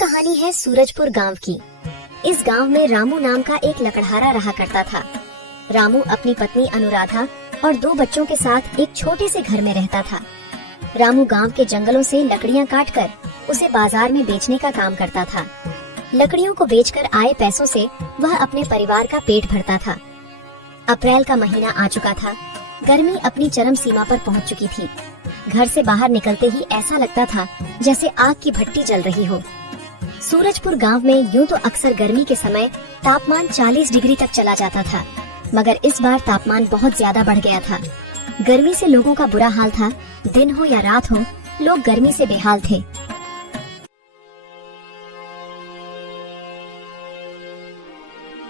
कहानी है सूरजपुर गांव की। इस गांव में रामू नाम का एक लकड़हारा रहा करता था। रामू अपनी पत्नी अनुराधा और 2 बच्चों के साथ एक छोटे से घर में रहता था। रामू गांव के जंगलों से लकड़ियां काटकर उसे बाजार में बेचने का काम करता था। लकड़ियों को बेचकर आए पैसों से वह अपने परिवार का पेट भरता था। अप्रैल का महीना आ चुका था। गर्मी अपनी चरम सीमा पर पहुंच चुकी थी। घर से बाहर निकलते ही ऐसा लगता था जैसे आग की भट्टी जल रही हो। सूरजपुर गांव में यूं तो अक्सर गर्मी के समय तापमान 40 डिग्री तक चला जाता था, मगर इस बार तापमान बहुत ज्यादा बढ़ गया था। गर्मी से लोगों का बुरा हाल था। दिन हो या रात हो, लोग गर्मी से बेहाल थे।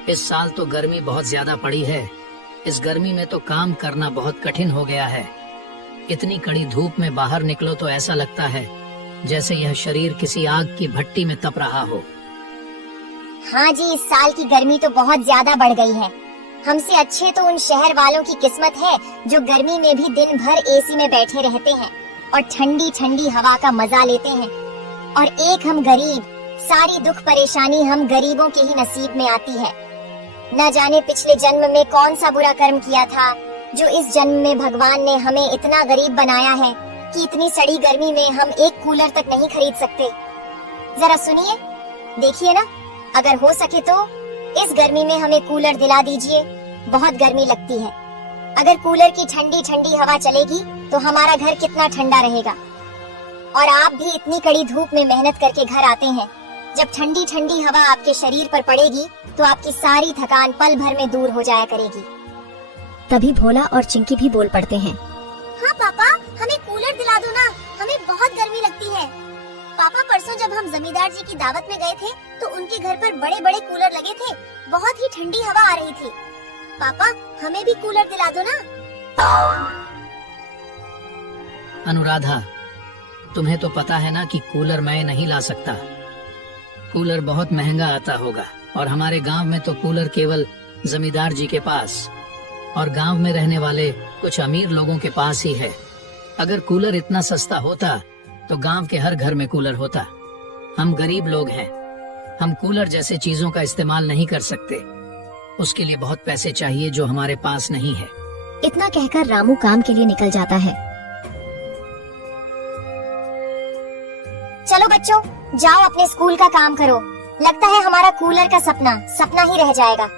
इस साल तो गर्मी बहुत ज्यादा पड़ी है। इस गर्मी में तो काम करना बहुत कठिन हो गया है। इतनी कड़ी धूप में बाहर निकलो तो ऐसा लगता है जैसे यह शरीर किसी आग की भट्टी में तप रहा हो। हाँ जी, इस साल की गर्मी तो बहुत ज्यादा बढ़ गई है। हमसे अच्छे तो उन शहर वालों की किस्मत है जो गर्मी में भी दिन भर एसी में बैठे रहते हैं और ठंडी ठंडी हवा का मजा लेते हैं। और एक हम गरीब, सारी दुख परेशानी हम गरीबों के ही नसीब में आती है। न जाने पिछले जन्म में कौन सा बुरा कर्म किया था जो इस जन्म में भगवान ने हमें इतना गरीब बनाया है कि इतनी सड़ी गर्मी में हम एक कूलर तक नहीं खरीद सकते। जरा सुनिए, देखिए ना, अगर हो सके तो इस गर्मी में हमें कूलर दिला दीजिए। बहुत गर्मी लगती है। अगर कूलर की ठंडी ठंडी हवा चलेगी तो हमारा घर कितना ठंडा रहेगा। और आप भी इतनी कड़ी धूप में मेहनत करके घर आते हैं। जब ठंडी ठंडी हवा आपके शरीर पर पड़ेगी तो आपकी सारी थकान पल भर में दूर हो जाया करेगी। तभी भोला और चिंकी भी बोल पड़ते हैं। हाँ पापा, हमें कूलर दिला दो ना, हमें बहुत गर्मी लगती है। पापा, परसों जब हम जमींदार जी की दावत में गए थे तो उनके घर पर बड़े बड़े कूलर लगे थे। बहुत ही ठंडी हवा आ रही थी। पापा, हमें भी कूलर दिला दो ना। अनुराधा, तुम्हें तो पता है ना कि कूलर मैं नहीं ला सकता। कूलर बहुत महंगा आता होगा और हमारे गांव में तो कूलर केवल जमींदार जी के पास और गांव में रहने वाले कुछ अमीर लोगों के पास ही है। अगर कूलर इतना सस्ता होता तो गांव के हर घर में कूलर होता। हम गरीब लोग हैं, हम कूलर जैसे चीजों का इस्तेमाल नहीं कर सकते। उसके लिए बहुत पैसे चाहिए जो हमारे पास नहीं है। इतना कहकर रामू काम के लिए निकल जाता है। चलो बच्चों, जाओ अपने स्कूल का काम करो। लगता है हमारा कूलर का सपना ही रह जाएगा।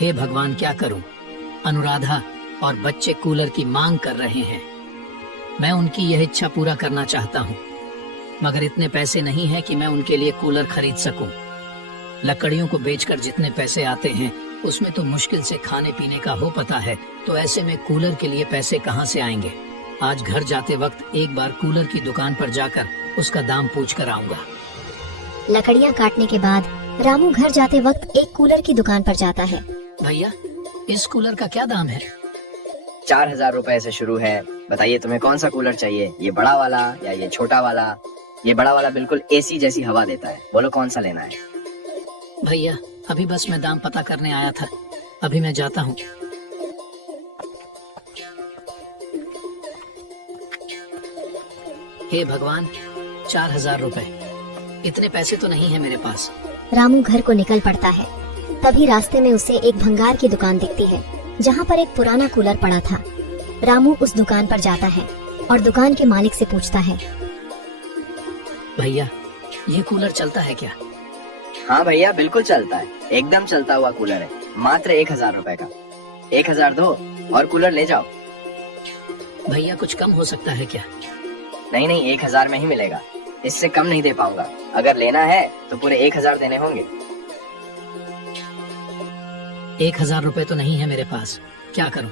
हे भगवान, क्या करूं? अनुराधा और बच्चे कूलर की मांग कर रहे हैं। मैं उनकी यह इच्छा पूरा करना चाहता हूं, मगर इतने पैसे नहीं हैं कि मैं उनके लिए कूलर खरीद सकूं। लकड़ियों को बेचकर जितने पैसे आते हैं उसमें तो मुश्किल से खाने पीने का हो पता है, तो ऐसे में कूलर के लिए पैसे कहां से आएंगे? आज घर जाते वक्त एक बार कूलर की दुकान पर जाकर उसका दाम पूछ कर आऊंगा। लकड़ियां काटने के बाद रामू घर जाते वक्त एक कूलर की दुकान पर जाता है। भैया, इस कूलर का क्या दाम है? 4000 रुपए से शुरू है। बताइए तुम्हें कौन सा कूलर चाहिए, ये बड़ा वाला या ये छोटा वाला? ये बड़ा वाला बिल्कुल एसी जैसी हवा देता है। बोलो कौन सा लेना है? भैया, अभी बस मैं दाम पता करने आया था, अभी मैं जाता हूँ। हे भगवान, 4000 रुपए, इतने पैसे तो नहीं है मेरे पास। रामू घर को निकल पड़ता है। तभी रास्ते में उसे एक भंगार की दुकान दिखती है जहाँ पर एक पुराना कूलर पड़ा था। रामू उस दुकान पर जाता है और दुकान के मालिक से पूछता है, भैया, ये कूलर चलता है क्या? हाँ भैया, बिल्कुल चलता है। एकदम चलता हुआ कूलर है। मात्र 1000 रुपए का। 1000 दो और कूलर ले जाओ। भैया, कुछ कम हो सकता है क्या? नहीं, 1000 में ही मिलेगा। इससे कम नहीं दे पाऊंगा। अगर लेना है तो पूरे 1000 देने होंगे। 1000 रुपए तो नहीं है मेरे पास, क्या करूं?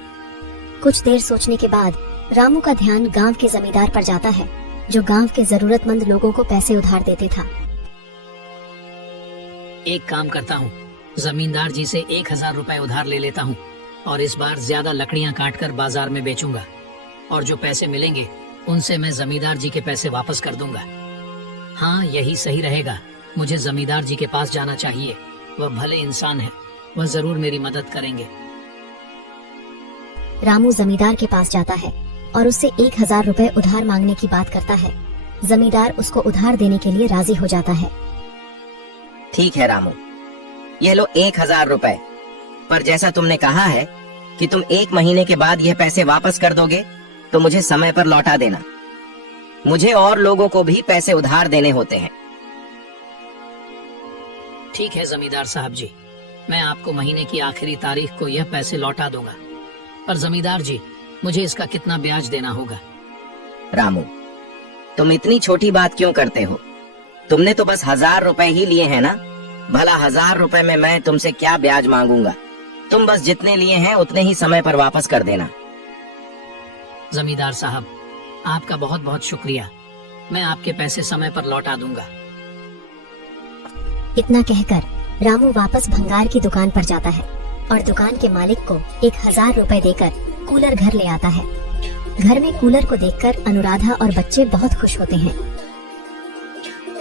कुछ देर सोचने के बाद रामू का ध्यान गांव के जमींदार पर जाता है जो गांव के जरूरतमंद लोगों को पैसे उधार देते था। एक काम करता हूँ, जमींदार जी से 1000 रुपए उधार ले लेता हूँ और इस बार ज्यादा लकड़ियां काटकर बाजार में बेचूंगा और जो पैसे मिलेंगे उनसे मैं जमींदार जी के पैसे वापस कर दूंगा। हाँ, यही सही रहेगा। मुझे जमींदार जी के पास जाना चाहिए। वह भले इंसान है, वह जरूर मेरी मदद करेंगे। रामू जमींदार के पास जाता है और उससे 1000 रुपए उधार मांगने की बात करता है। जमींदार उसको उधार देने के लिए राजी हो जाता है। ठीक है रामू, ये लो 1000 रुपए, पर जैसा तुमने कहा है कि तुम 1 महीने के बाद यह पैसे वापस कर दोगे, तो मुझे समय पर लौटा देना। मुझे और लोगों को भी पैसे उधार देने होते हैं। ठीक है जमींदार साहब जी, मैं आपको महीने की आखिरी तारीख को यह पैसे लौटा दूंगा। पर जमींदार जी, मुझे इसका कितना ब्याज देना होगा? रामू, तुम इतनी छोटी बात क्यों करते हो? तुमने तो बस 1000 रुपए ही लिए हैं ना। भला 1000 रुपए में मैं तुमसे क्या ब्याज मांगूंगा? तुम बस जितने लिए हैं उतने ही समय पर वापस कर देना। जमींदार साहब, आपका बहुत बहुत शुक्रिया। मैं आपके पैसे समय पर लौटा दूंगा। इतना कहकर रामू वापस भंगार की दुकान पर जाता है और दुकान के मालिक को 1000 रुपए देकर कूलर घर ले आता है। घर में कूलर को देखकर अनुराधा और बच्चे बहुत खुश होते हैं।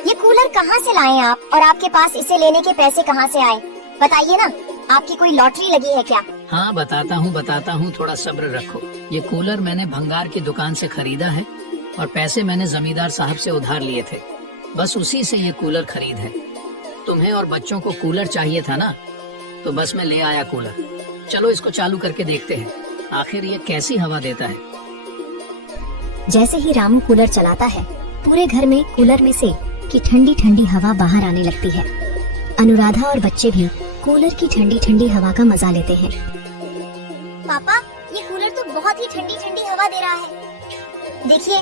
ये कूलर कहाँ से लाए आप, और आपके पास इसे लेने के पैसे कहाँ से आए? बताइए ना, आपकी कोई लॉटरी लगी है क्या? हाँ बताता हूँ, थोड़ा सब्र रखो। ये कूलर मैंने भंगार की दुकान से खरीदा है और पैसे मैंने जमींदार साहब से उधार लिए थे। बस उसी से ये कूलर खरीद है। तुम्हें और बच्चों को कूलर चाहिए था ना, तो बस मैं ले आया कूलर। चलो इसको चालू करके देखते हैं, आखिर ये कैसी हवा देता है। जैसे ही रामू कूलर चलाता है, पूरे घर में कूलर में से की ठंडी ठंडी हवा बाहर आने लगती है। अनुराधा और बच्चे भी कूलर की ठंडी ठंडी हवा का मजा लेते हैं। पापा, ये कूलर तो बहुत ही ठंडी ठंडी हवा दे रहा है। देखिए,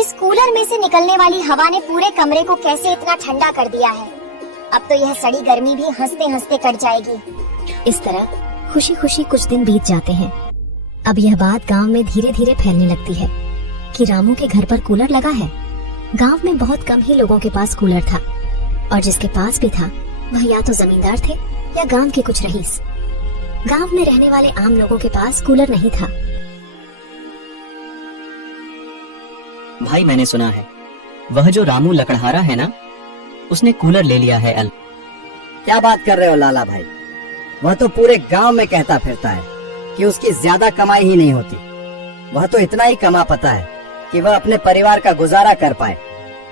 इस कूलर में से निकलने वाली हवा ने पूरे कमरे को कैसे इतना ठंडा कर दिया है। अब तो यह सड़ी गर्मी भी हंसते हंसते कट जाएगी। इस तरह खुशी खुशी कुछ दिन बीत जाते हैं। अब यह बात गांव में धीरे धीरे फैलने लगती है कि रामू के घर पर कूलर लगा है। गांव में बहुत कम ही लोगों के पास कूलर था, और जिसके पास भी था वह या तो जमींदार थे या गांव के कुछ रईस। गांव में रहने वाले आम लोगों के पास कूलर नहीं था। भाई, मैंने सुना है वह जो रामू लकड़हारा है ना, उसने कूलर ले लिया है। क्या बात कर रहे हो लाला भाई? वह तो पूरे गांव में कहता फिरता है कि उसकी ज्यादा कमाई ही नहीं होती। वह तो इतना ही कमा पाता है कि वह अपने परिवार का गुजारा कर पाए,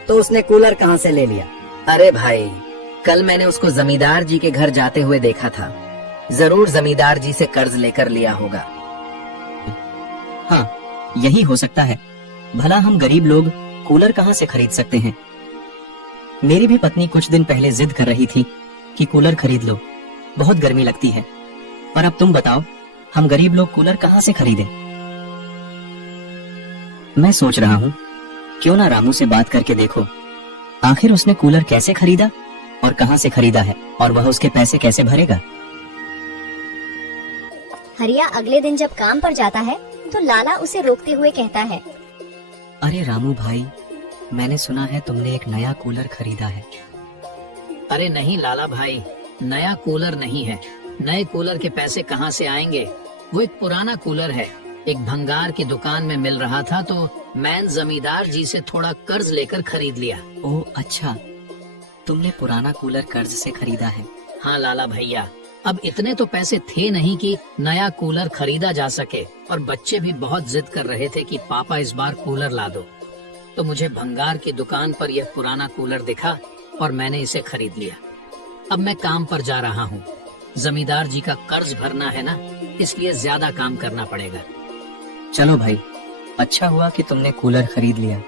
तो उसने कूलर कहाँ से ले लिया? अरे भाई, कल मैंने उसको जमींदार जी के घर जाते हुए देखा था। जरूर जमींदार जी से कर्ज लेकर लिया होगा। हाँ, यही हो सकता है। भला हम गरीब लोग कूलर कहाँ से खरीद सकते हैं? मेरी भी पत्नी कुछ दिन पहले जिद कर रही थी कि कूलर खरीद लो, बहुत गर्मी लगती है। पर अब तुम बताओ, हम गरीब लोग कूलर कहाँ से खरीदें? मैं सोच रहा हूँ क्यों ना रामू से बात करके देखो, आखिर उसने कूलर कैसे खरीदा और कहाँ से खरीदा है, और वह उसके पैसे कैसे भरेगा। हरिया अगले दिन जब काम पर जाता है तो लाला उसे रोकते हुए कहता है, अरे रामू भाई, मैंने सुना है तुमने एक नया कूलर खरीदा है। अरे नहीं लाला भाई, नया कूलर नहीं है। नए कूलर के पैसे कहाँ से आएंगे? वो एक पुराना कूलर है, एक भंगार की दुकान में मिल रहा था, तो मैं जमींदार जी से थोड़ा कर्ज लेकर खरीद लिया। ओह अच्छा, तुमने पुराना कूलर कर्ज से खरीदा है? हाँ लाला भैया, अब इतने तो पैसे थे नहीं कि नया कूलर खरीदा जा सके, और बच्चे भी बहुत जिद कर रहे थे कि पापा इस बार कूलर ला दो। तो मुझे भंगार की दुकान पर यह पुराना कूलर दिखा और मैंने इसे खरीद लिया। अब मैं काम पर जा रहा हूँ। जमींदार जी का कर्ज भरना है ना, इसलिए ज्यादा काम करना पड़ेगा। चलो भाई, अच्छा हुआ कि तुमने कूलर खरीद लिया।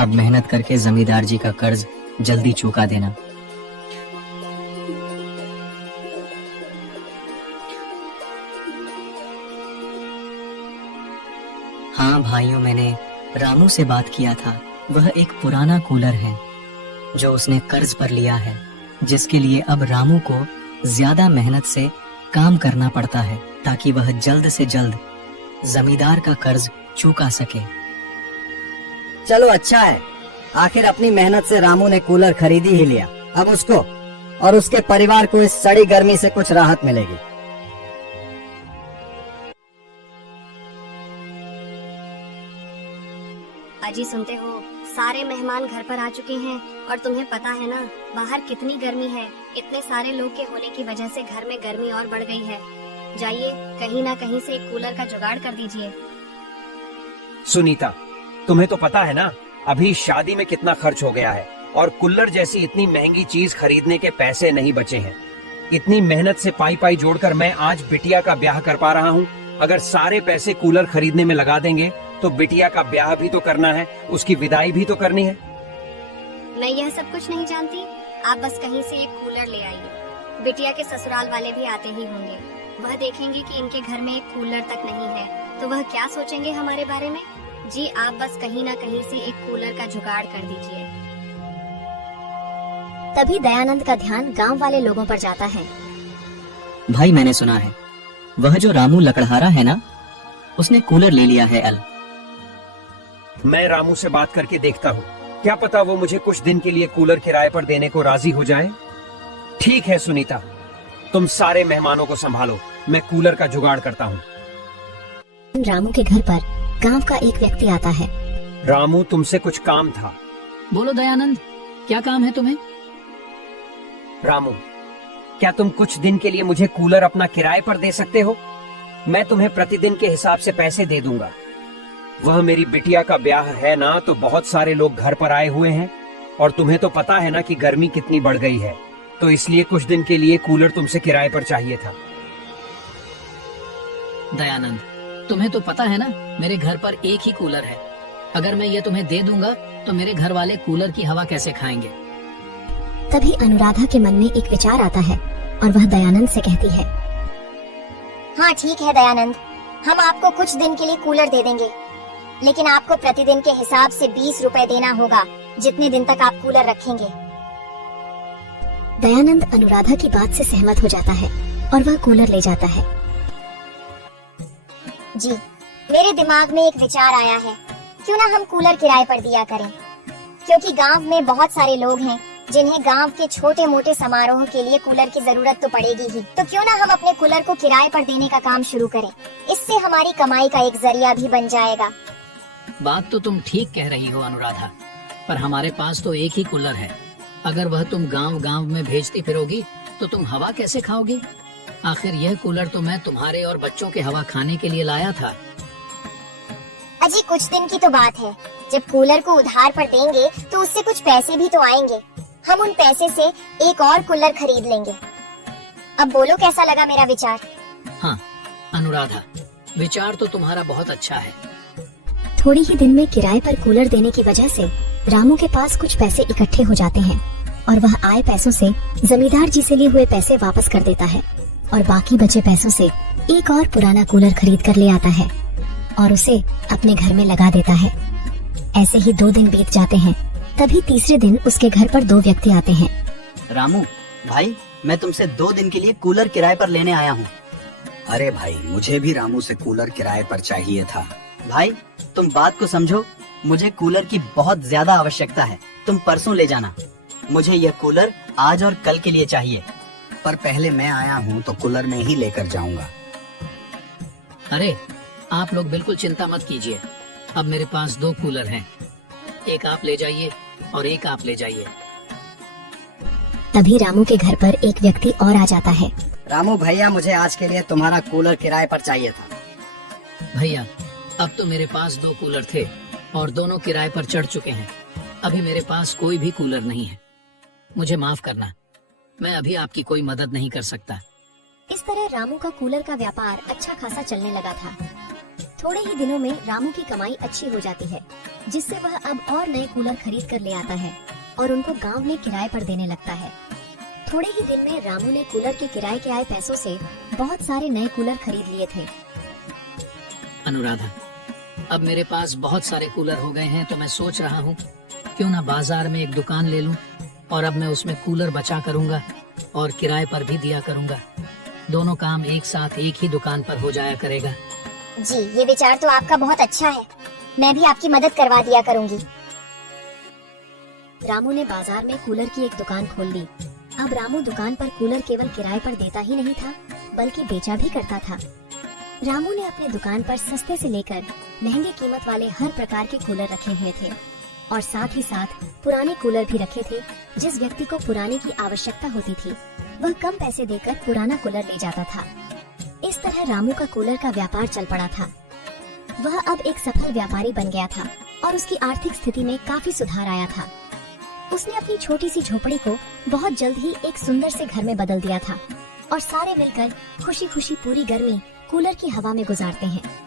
अब मेहनत करके जमींदार जी का कर्ज जल्दी चुका देना। हाँ भाइयों, मैंने रामू से बात किया था। वह एक पुराना कूलर है जो उसने कर्ज पर लिया है, जिसके लिए अब रामू को ज्यादा मेहनत से काम करना पड़ता है ताकि वह जल्द से जल्द जमींदार का कर्ज चुका सके। चलो अच्छा है, आखिर अपनी मेहनत से रामू ने कूलर खरीदी ही लिया। अब उसको और उसके परिवार को इस सड़ी गर्मी से कुछ राहत मिलेगी। अजी सुनते हो, सारे मेहमान घर पर आ चुके हैं और तुम्हें पता है ना बाहर कितनी गर्मी है। इतने सारे लोग के होने की वजह से घर में गर्मी और बढ़ गई है। जाइए कहीं ना कहीं से एक कूलर का जुगाड़ कर दीजिए। सुनीता, तुम्हें तो पता है ना अभी शादी में कितना खर्च हो गया है, और कूलर जैसी इतनी महंगी चीज खरीदने के पैसे नहीं बचे हैं। इतनी मेहनत से पाई पाई जोड़कर मैं आज बिटिया का ब्याह कर पा रहा हूँ। अगर सारे पैसे कूलर खरीदने में लगा देंगे तो बिटिया का ब्याह भी तो करना है, उसकी विदाई भी तो करनी है। मैं यह सब कुछ नहीं जानती, आप बस कहीं से एक कूलर ले आइए। बिटिया के ससुराल वाले भी आते ही होंगे, वह देखेंगे कि इनके घर में एक कूलर तक नहीं है तो वह क्या सोचेंगे हमारे बारे में। जी आप बस कहीं ना कहीं से एक कूलर का जुगाड़ कर दीजिए। तभी दयानंद का ध्यान गांव वाले लोगों पर जाता है। भाई मैंने सुना है वह जो रामू लकड़हारा है ना, उसने कूलर ले लिया है अल। मैं रामू से बात करके देखता हूँ, क्या पता वो मुझे कुछ दिन के लिए कूलर किराए पर देने को राजी हो जाए। ठीक है सुनीता, तुम सारे मेहमानों को संभालो, मैं कूलर का जुगाड़ करता हूँ। रामू के घर पर गांव का एक व्यक्ति आता है। रामू, तुमसे कुछ काम था। बोलो दयानंद, क्या काम है तुम्हें? रामू, क्या तुम कुछ दिन के लिए मुझे कूलर अपना किराए पर दे सकते हो? मैं तुम्हें प्रतिदिन के हिसाब से पैसे दे दूंगा। वह मेरी बिटिया का ब्याह है ना, तो बहुत सारे लोग घर पर आए हुए हैं, और तुम्हें तो पता है ना कि गर्मी कितनी बढ़ गई है, तो इसलिए कुछ दिन के लिए कूलर तुमसे किराए पर चाहिए था। दयानंद, तुम्हें तो पता है ना मेरे घर पर एक ही कूलर है। अगर मैं ये तुम्हें दे दूंगा तो मेरे घर वाले कूलर की हवा कैसे खाएंगे? तभी अनुराधा के मन में एक विचार आता है और वह दयानंद से कहती है, हाँ ठीक है दयानंद, हम आपको कुछ दिन के लिए कूलर दे देंगे, लेकिन आपको प्रतिदिन के हिसाब से 20 रुपए देना होगा, जितने दिन तक आप कूलर रखेंगे। दयानंद अनुराधा की बात से सहमत हो जाता है और वह कूलर ले जाता है। जी, मेरे दिमाग में एक विचार आया है, क्यों ना हम कूलर किराए पर दिया करें, क्योंकि गांव में बहुत सारे लोग हैं जिन्हें गांव के छोटे मोटे समारोह के लिए कूलर की जरूरत तो पड़ेगी ही, तो क्यों ना हम अपने कूलर को किराए पर देने का काम शुरू करें। इससे हमारी कमाई का एक जरिया भी बन जाएगा। बात तो तुम ठीक कह रही हो अनुराधा, पर हमारे पास तो एक ही कूलर है। अगर वह तुम गांव गांव में भेजती फिरोगी तो तुम हवा कैसे खाओगी? आखिर यह कूलर तो मैं तुम्हारे और बच्चों के हवा खाने के लिए लाया था। अजी कुछ दिन की तो बात है, जब कूलर को उधार पर देंगे तो उससे कुछ पैसे भी तो आएंगे, हम उन पैसे से एक और कूलर खरीद लेंगे। अब बोलो कैसा लगा मेरा विचार? हाँ अनुराधा, विचार तो तुम्हारा बहुत अच्छा है। थोड़ी ही दिन में किराए पर कूलर देने की वजह से रामू के पास कुछ पैसे इकट्ठे हो जाते हैं और वह आए पैसों से जमींदार जी से लिए हुए पैसे वापस कर देता है और बाकी बचे पैसों से एक और पुराना कूलर खरीद कर ले आता है और उसे अपने घर में लगा देता है। ऐसे ही 2 दिन बीत जाते हैं। तभी तीसरे दिन उसके घर पर 2 व्यक्ति आते हैं। रामू भाई, मैं तुमसे 2 दिन के लिए कूलर किराए पर लेने आया हूँ। अरे भाई, मुझे भी रामू से कूलर किराए पर चाहिए था। भाई तुम बात को समझो, मुझे कूलर की बहुत ज्यादा आवश्यकता है, तुम परसों ले जाना। मुझे यह कूलर आज और कल के लिए चाहिए। पर पहले मैं आया हूँ तो कूलर में ही लेकर जाऊंगा। अरे आप लोग बिल्कुल चिंता मत कीजिए, अब मेरे पास 2 कूलर हैं, एक आप ले जाइए और एक आप ले जाइए। तभी रामू के घर पर एक व्यक्ति और आ जाता है। रामू भैया, मुझे आज के लिए तुम्हारा कूलर किराए पर चाहिए था। भैया, अब तो मेरे पास 2 कूलर थे और दोनों किराए पर चढ़ चुके हैं। अभी मेरे पास कोई भी कूलर नहीं है, मुझे माफ करना, मैं अभी आपकी कोई मदद नहीं कर सकता। इस तरह रामू का कूलर का व्यापार अच्छा खासा चलने लगा था। थोड़े ही दिनों में रामू की कमाई अच्छी हो जाती है, जिससे वह अब और नए कूलर खरीद कर ले आता है और उनको गांव में किराए पर देने लगता है। थोड़े ही दिन में रामू ने कूलर के किराए के आए पैसों से बहुत सारे नए कूलर खरीद लिए थे। अनुराधा, अब मेरे पास बहुत सारे कूलर हो गए हैं, तो मैं सोच रहा हूँ क्यों ना बाजार में एक दुकान ले लूं और अब मैं उसमें कूलर बचा करूंगा और किराए पर भी दिया करूंगा। दोनों काम एक साथ एक ही दुकान पर हो जाया करेगा। जी, ये विचार तो आपका बहुत अच्छा है, मैं भी आपकी मदद करवा दिया करूंगी। रामू ने बाजार में कूलर की एक दुकान खोल ली। अब रामू दुकान पर कूलर केवल किराए पर देता ही नहीं था, बल्कि बेचा भी करता था। रामू ने अपने दुकान पर सस्ते से लेकर महंगे कीमत वाले हर प्रकार के कूलर रखे हुए थे और साथ ही साथ पुराने कूलर भी रखे थे। जिस व्यक्ति को पुराने की आवश्यकता होती थी वह कम पैसे देकर पुराना कूलर ले जाता था। इस तरह रामू का कूलर का व्यापार चल पड़ा था। वह अब एक सफल व्यापारी बन गया था और उसकी आर्थिक स्थिति में काफी सुधार आया था। उसने अपनी छोटी सी झोपड़ी को बहुत जल्द ही एक सुंदर से घर में बदल दिया था और सारे मिलकर खुशी खुशी पूरी गर्मी कूलर की हवा में गुजारते हैं।